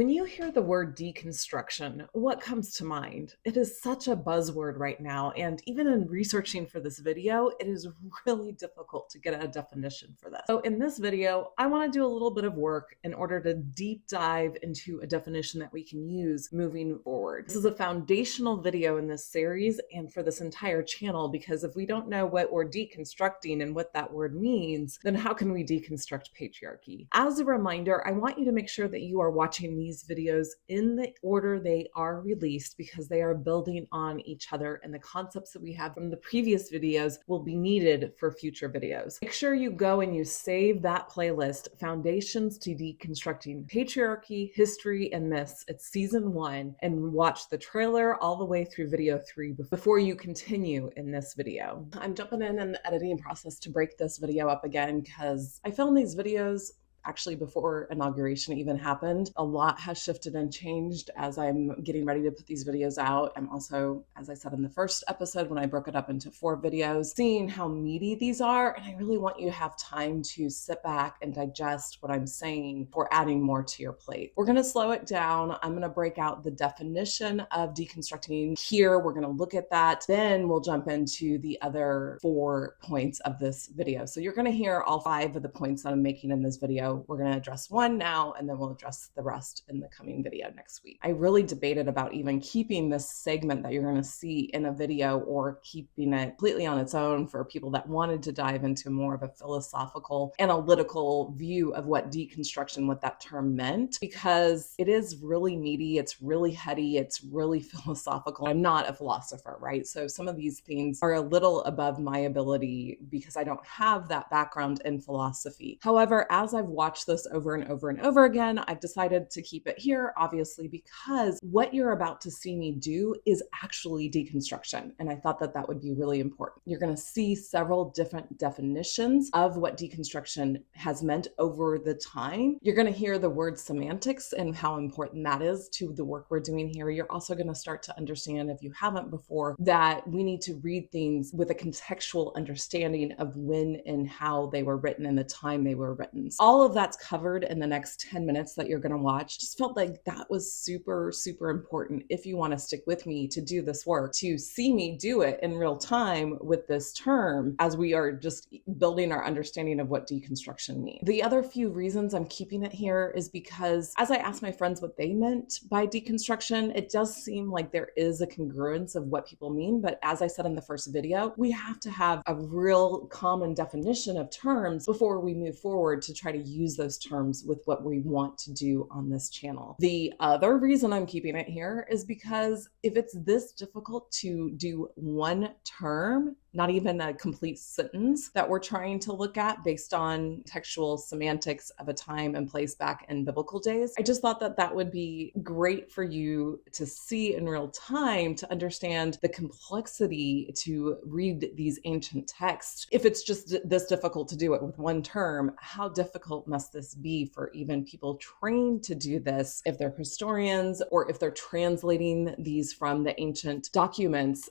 When you hear the word deconstruction, what comes to mind? It is such a buzzword right now, and even in researching for this video, it is really difficult to get a definition for this. So in this video, I want to do a little bit of work in order to deep dive into a definition that we can use moving forward. This is a foundational video in this series and for this entire channel, because if we don't know what we're deconstructing and what that word means, then how can we deconstruct patriarchy? As a reminder, I want you to make sure that you are watching these videos in the order they are released, because they are building on each other, and the concepts that we have from the previous videos will be needed for future videos. Make sure you go and you save that playlist, Foundations to Deconstructing Patriarchy, History, and Myths. It's season 1, and watch the trailer all the way through video 3 before you continue in this video. I'm jumping in the editing process to break this video up again because I filmed these videos actually before inauguration even happened. A lot has shifted and changed as I'm getting ready to put these videos out. I'm also, as I said in the first episode when I broke it up into 4 videos, seeing how meaty these are, and I really want you to have time to sit back and digest what I'm saying before adding more to your plate. We're going to slow it down. I'm going to break out the definition of deconstructing here. We're going to look at that. Then we'll jump into the other 4 points of this video. So you're going to hear all 5 of the points that I'm making in this video. We're going to address 1 now, and then we'll address the rest in the coming video next week. I really debated about even keeping this segment that you're going to see in a video or keeping it completely on its own for people that wanted to dive into more of a philosophical, analytical view of what deconstruction, what that term meant, because it is really meaty, it's really heady, it's really philosophical. I'm not a philosopher, right? So some of these things are a little above my ability because I don't have that background in philosophy. However, as I've watched this over and over and over again, I've decided to keep it here, obviously, because what you're about to see me do is actually deconstruction. And I thought that that would be really important. You're going to see several different definitions of what deconstruction has meant over the time. You're going to hear the word semantics and how important that is to the work we're doing here. You're also going to start to understand, if you haven't before, that we need to read things with a contextual understanding of when and how they were written and the time they were written. All of that's covered in the next 10 minutes that you're going to watch. Just felt like that was super, super important if you want to stick with me to do this work, to see me do it in real time with this term as we are just building our understanding of what deconstruction means. The other few reasons I'm keeping it here is because as I asked my friends what they meant by deconstruction, it does seem like there is a congruence of what people mean. But as I said in the first video, we have to have a real common definition of terms before we move forward to try to use those terms with what we want to do on this channel. The other reason I'm keeping it here is because if it's this difficult to do one term, not even a complete sentence that we're trying to look at based on textual semantics of a time and place back in biblical days, I just thought that that would be great for you to see in real time, to understand the complexity to read these ancient texts. If it's just this difficult to do it with one term, how difficult must this be for even people trained to do this, if they're historians or if they're translating these from the ancient documents?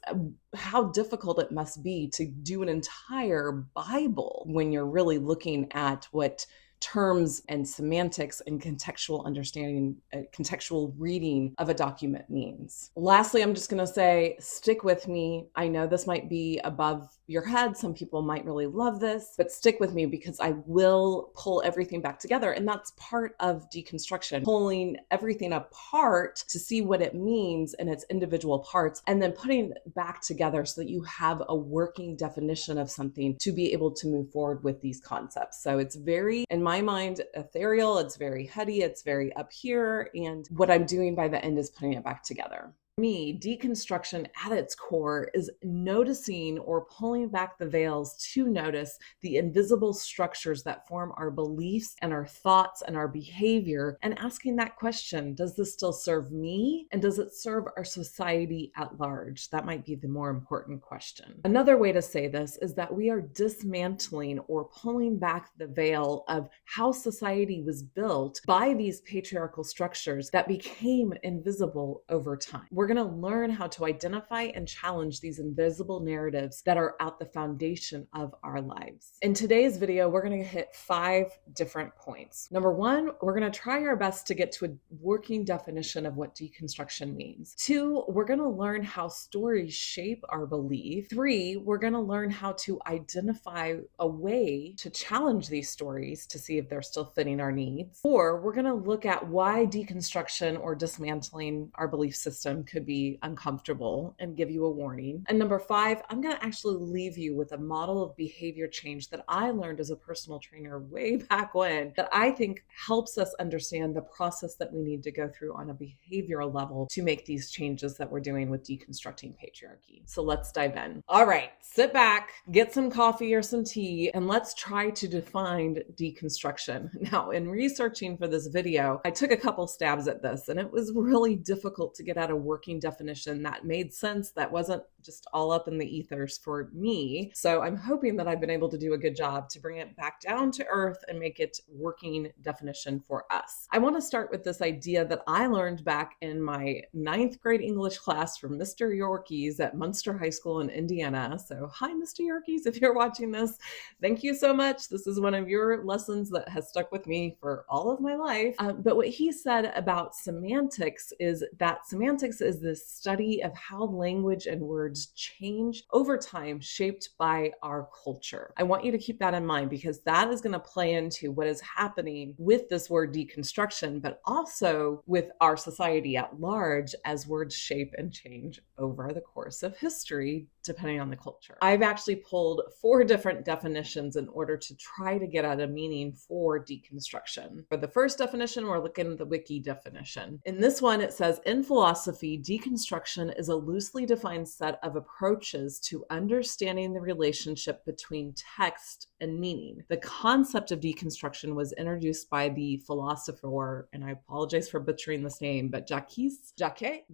How difficult it must be to do an entire Bible when you're really looking at what terms and semantics and contextual understanding, contextual reading of a document means. Lastly, I'm just going to say, stick with me. I know this might be above your head. Some people might really love this, but stick with me because I will pull everything back together. And that's part of deconstruction, pulling everything apart to see what it means in its individual parts, and then putting it back together so that you have a working definition of something to be able to move forward with these concepts. So it's very, in my mind, ethereal. It's very heady. It's very up here. And what I'm doing by the end is putting it back together. For me, deconstruction at its core is noticing or pulling back the veils to notice the invisible structures that form our beliefs and our thoughts and our behavior, and asking that question, does this still serve me? And does it serve our society at large? That might be the more important question. Another way to say this is that we are dismantling or pulling back the veil of how society was built by these patriarchal structures that became invisible over time. We're We're going to learn how to identify and challenge these invisible narratives that are at the foundation of our lives. In today's video, we're going to hit 5 different points. Number 1, we're going to try our best to get to a working definition of what deconstruction means. 2, we're going to learn how stories shape our belief. 3, we're going to learn how to identify a way to challenge these stories to see if they're still fitting our needs. 4, we're going to look at why deconstruction or dismantling our belief system could be uncomfortable and give you a warning. And number 5, I'm going to actually leave you with a model of behavior change that I learned as a personal trainer way back when that I think helps us understand the process that we need to go through on a behavioral level to make these changes that we're doing with deconstructing patriarchy. So let's dive in. All right, sit back, get some coffee or some tea, and let's try to define deconstruction. Now, in researching for this video, I took a couple stabs at this, and it was really difficult to get at a working definition that made sense, that wasn't just all up in the ethers for me. So I'm hoping that I've been able to do a good job to bring it back down to earth and make it working definition for us. I want to start with this idea that I learned back in my 9th grade English class from Mr. Yorkies at Munster High School in Indiana. So hi, Mr. Yorkies, if you're watching this, thank you so much. This is one of your lessons that has stuck with me for all of my life. But what he said about semantics is that semantics is the study of how language and words change over time, shaped by our culture. I want you to keep that in mind because that is going to play into what is happening with this word deconstruction, but also with our society at large as words shape and change over the course of history, depending on the culture. I've actually pulled 4 different definitions in order to try to get at a meaning for deconstruction. For the first definition, we're looking at the Wiki definition. In this one, it says, in philosophy, deconstruction is a loosely defined set of approaches to understanding the relationship between text and meaning. The concept of deconstruction was introduced by the philosopher, and I apologize for butchering this name, but Jacques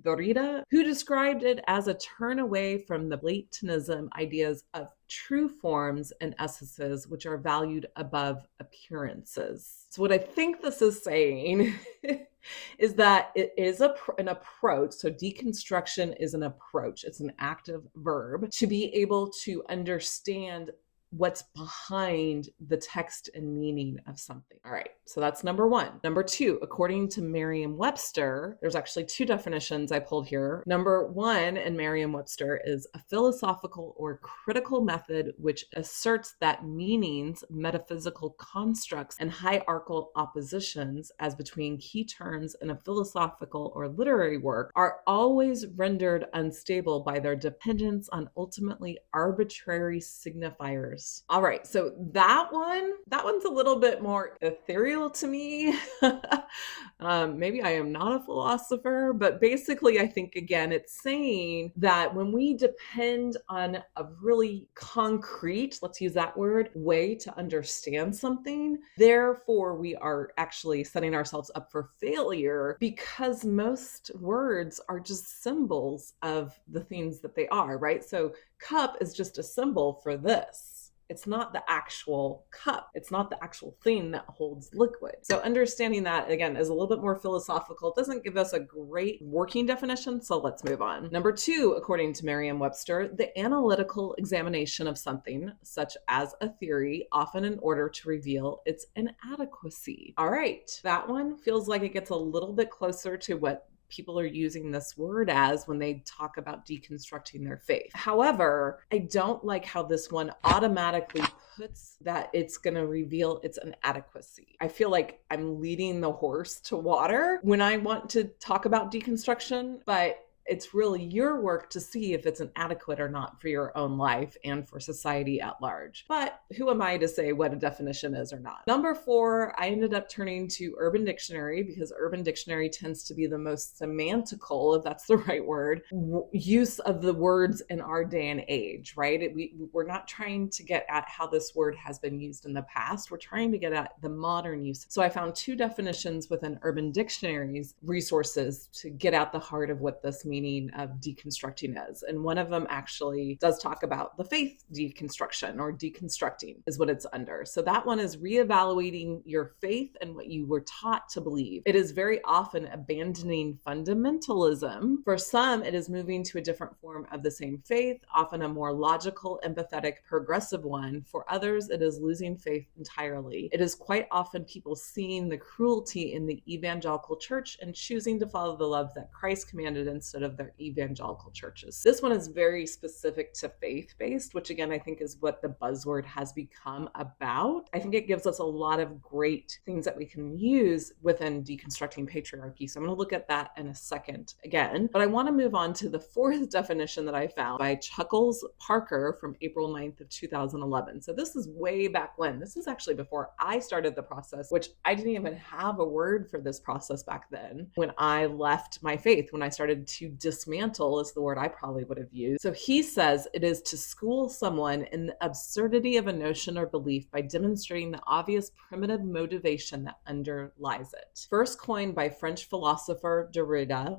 Derrida, who described it as a turn away from the Platonism ideas of true forms and essences which are valued above appearances. So what I think this is saying is that it is an approach. So deconstruction is an approach. It's an active verb to be able to understand what's behind the text and meaning of something. All right, so that's number 1. Number 2, according to Merriam Webster, there's actually 2 definitions I pulled here. Number 1 in Merriam Webster is a philosophical or critical method which asserts that meanings, metaphysical constructs, and hierarchical oppositions as between key terms in a philosophical or literary work are always rendered unstable by their dependence on ultimately arbitrary signifiers. All right, so that one's a little bit more ethereal to me. Maybe I am not a philosopher, but basically I think, again, it's saying that when we depend on a really concrete, let's use that word, way to understand something, therefore we are actually setting ourselves up for failure because most words are just symbols of the things that they are, right? So cup is just a symbol for this. It's not the actual cup. It's not the actual thing that holds liquid. So understanding that, again, is a little bit more philosophical. It doesn't give us a great working definition, so let's move on. Number 2, according to Merriam-Webster, the analytical examination of something, such as a theory, often in order to reveal its inadequacy. All right, that one feels like it gets a little bit closer to what people are using this word as when they talk about deconstructing their faith. However, I don't like how this one automatically puts that it's going to reveal its inadequacy. I feel like I'm leading the horse to water when I want to talk about deconstruction, but it's really your work to see if it's inadequate or not for your own life and for society at large. But who am I to say what a definition is or not? Number 4, I ended up turning to Urban Dictionary because Urban Dictionary tends to be the most semantical, if that's the right word, use of the words in our day and age, right? We're not trying to get at how this word has been used in the past. We're trying to get at the modern use. So I found 2 definitions within Urban Dictionary's resources to get at the heart of what this means meaning of deconstructing is. And one of them actually does talk about the faith deconstruction, or deconstructing is what it's under. So that one is reevaluating your faith and what you were taught to believe. It is very often abandoning fundamentalism. For some, it is moving to a different form of the same faith, often a more logical, empathetic, progressive one. For others, it is losing faith entirely. It is quite often people seeing the cruelty in the evangelical church and choosing to follow the love that Christ commanded instead of their evangelical churches. This one is very specific to faith-based, which again, I think is what the buzzword has become about. I think it gives us a lot of great things that we can use within deconstructing patriarchy. So I'm going to look at that in a second again, but I want to move on to the fourth definition that I found by Chuckles Parker from April 9th of 2011. So this is way back when. This is actually before I started the process, which I didn't even have a word for this process back then. When I left my faith, when I started to dismantle is the word I probably would have used. So he says it is to school someone in the absurdity of a notion or belief by demonstrating the obvious primitive motivation that underlies it. First coined by French philosopher Derrida,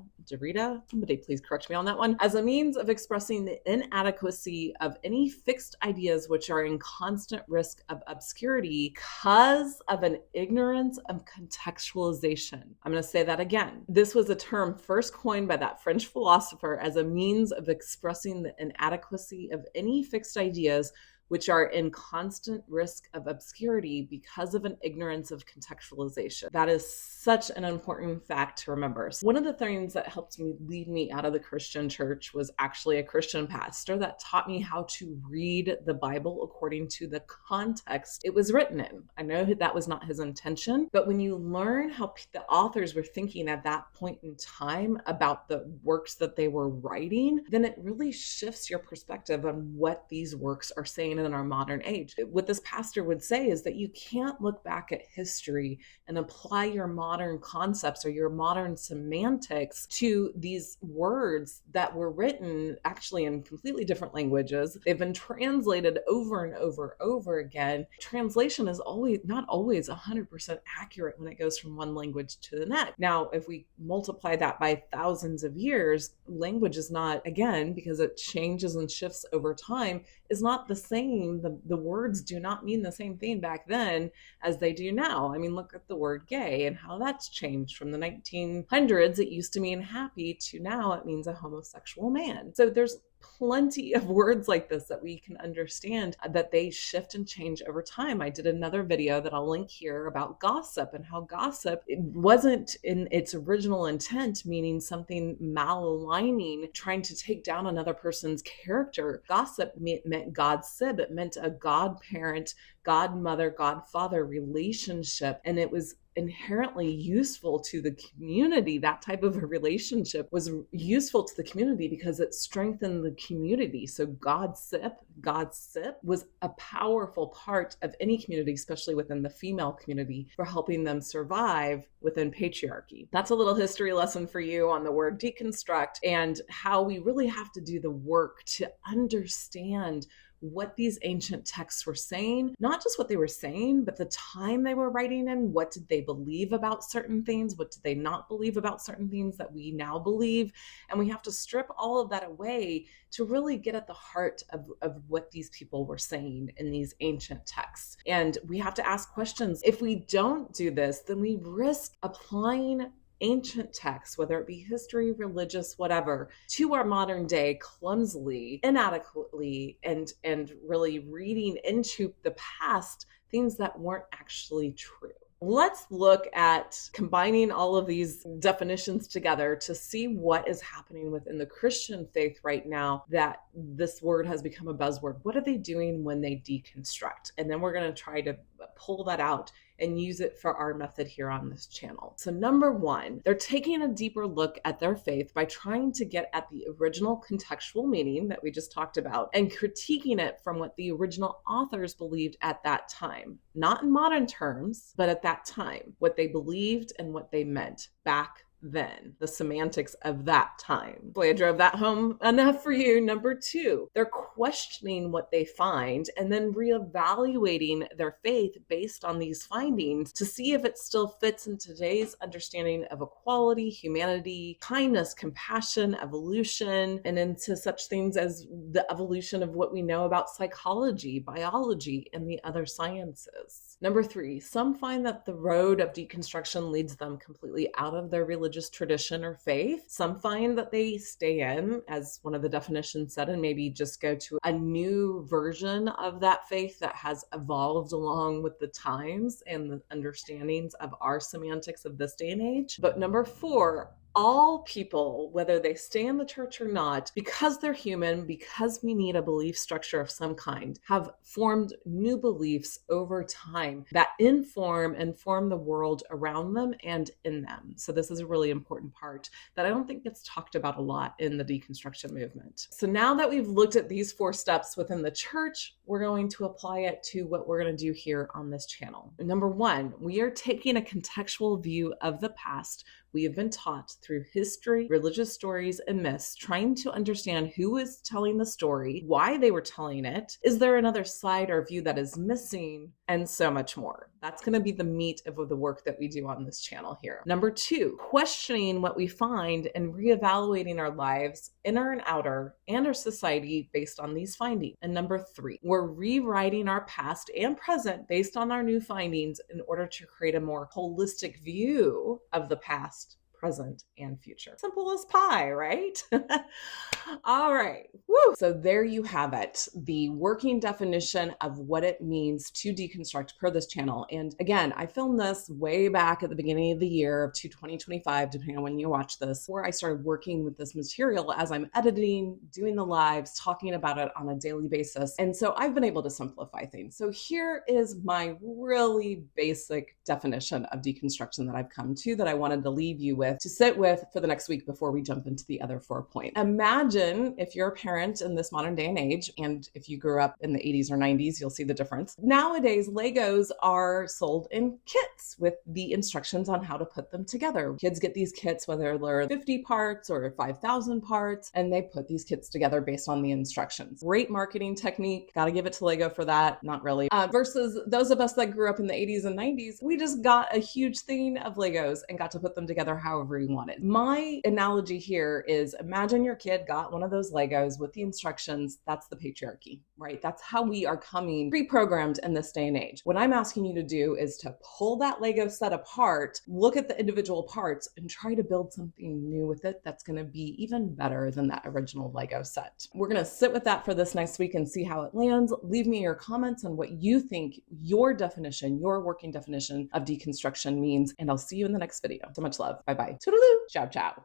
somebody please correct me on that one, as a means of expressing the inadequacy of any fixed ideas which are in constant risk of obscurity because of an ignorance of contextualization. I'm going to say that again. This was a term first coined by that French philosopher as a means of expressing the inadequacy of any fixed ideas which are in constant risk of obscurity because of an ignorance of contextualization. That is such an important fact to remember. So one of the things that helped me lead me out of the Christian church was actually a Christian pastor that taught me how to read the Bible according to the context it was written in. I know that was not his intention, but when you learn how the authors were thinking at that point in time about the works that they were writing, then it really shifts your perspective on what these works are saying in our modern age. What this pastor would say is that you can't look back at history and apply your modern concepts or your modern semantics to these words that were written actually in completely different languages. They've been translated over and over again. Translation is not always 100% accurate when it goes from one language to the next. Now, if we multiply that by thousands of years, language is not, again, because it changes and shifts over time, is not the same. The words do not mean the same thing back then as they do now. I mean, look at the word gay and how that's changed from the 1900s. It used to mean happy to now it means a homosexual man. So there's plenty of words like this that we can understand that they shift and change over time. I did another video that I'll link here about gossip and how gossip, it wasn't in its original intent meaning something maligning, trying to take down another person's character. Gossip meant godsib. It meant a godparent, godmother, godfather relationship, and it was inherently useful to the community. That type of a relationship was useful to the community because it strengthened the community. So gossip was a powerful part of any community, especially within the female community, for helping them survive within patriarchy. That's a little history lesson for you on the word deconstruct and how we really have to do the work to understand what these ancient texts were saying, not just what they were saying, but the time they were writing in. What did they believe about certain things? What did they not believe about certain things that we now believe? And we have to strip all of that away to really get at the heart of what these people were saying in these ancient texts. And we have to ask questions. If we don't do this, then we risk applying ancient texts, whether it be history, religious, whatever, to our modern day clumsily, inadequately, and really reading into the past things that weren't actually true. Let's look at combining all of these definitions together to see what is happening within the Christian faith right now that this word has become a buzzword. What are they doing when they deconstruct? And then we're going to try to pull that out and use it for our method here on this channel. So number one, they're taking a deeper look at their faith by trying to get at the original contextual meaning that we just talked about and critiquing it from what the original authors believed at that time. Not in modern terms, but at that time, what they believed and what they meant back then, the semantics of that time. Boy, I drove that home enough for you. Number 2, they're questioning what they find and then reevaluating their faith based on these findings to see if it still fits in today's understanding of equality, humanity, kindness, compassion, evolution, and into such things as the evolution of what we know about psychology, biology, and the other sciences. Number 3, some find that the road of deconstruction leads them completely out of their religious tradition or faith. Some find that they stay in, as one of the definitions said, and maybe just go to a new version of that faith that has evolved along with the times and the understandings of our semantics of this day and age. But number 4, all people, whether they stay in the church or not, because they're human, because we need a belief structure of some kind, have formed new beliefs over time that inform and form the world around them and in them. So this is a really important part that I don't think gets talked about a lot in the deconstruction movement. So now that we've looked at these 4 steps within the church, we're going to apply it to what we're going to do here on this channel. Number 1, we are taking a contextual view of the past we have been taught through history, religious stories, and myths, trying to understand who is telling the story, why they were telling it, is there another side or view that is missing, and so much more. That's going to be the meat of the work that we do on this channel here. Number 2, questioning what we find and reevaluating our lives, inner and outer, and our society based on these findings. And number 3, we're rewriting our past and present based on our new findings in order to create a more holistic view of the past, present, and future. Simple as pie, right? All right. Woo! So there you have it, the working definition of what it means to deconstruct per this channel. And again, I filmed this way back at the beginning of the year of 2025, depending on when you watch this, where I started working with this material as I'm editing, doing the lives, talking about it on a daily basis. And so I've been able to simplify things. So here is my really basic definition of deconstruction that I've come to that I wanted to leave you with, to sit with for the next week before we jump into the other 4 points. Imagine if you're a parent in this modern day and age, and if you grew up in the 80s or 90s, you'll see the difference. Nowadays, Legos are sold in kits with the instructions on how to put them together. Kids get these kits, whether they're 50 parts or 5,000 parts, and they put these kits together based on the instructions. Great marketing technique. Got to give it to Lego for that. Not really. Versus those of us that grew up in the 80s and 90s, we just got a huge thing of Legos and got to put them together however you wanted. My analogy here is, imagine your kid got one of those Legos with the instructions. That's the patriarchy, right? That's how we are coming pre-programmed in this day and age. What I'm asking you to do is to pull that Lego set apart, look at the individual parts, and try to build something new with it that's going to be even better than that original Lego set. We're going to sit with that for this next week and see how it lands. Leave me your comments on what you think your definition, your working definition of deconstruction means, and I'll see you in the next video. So much love. Bye-bye. Toodaloo. Ciao, ciao.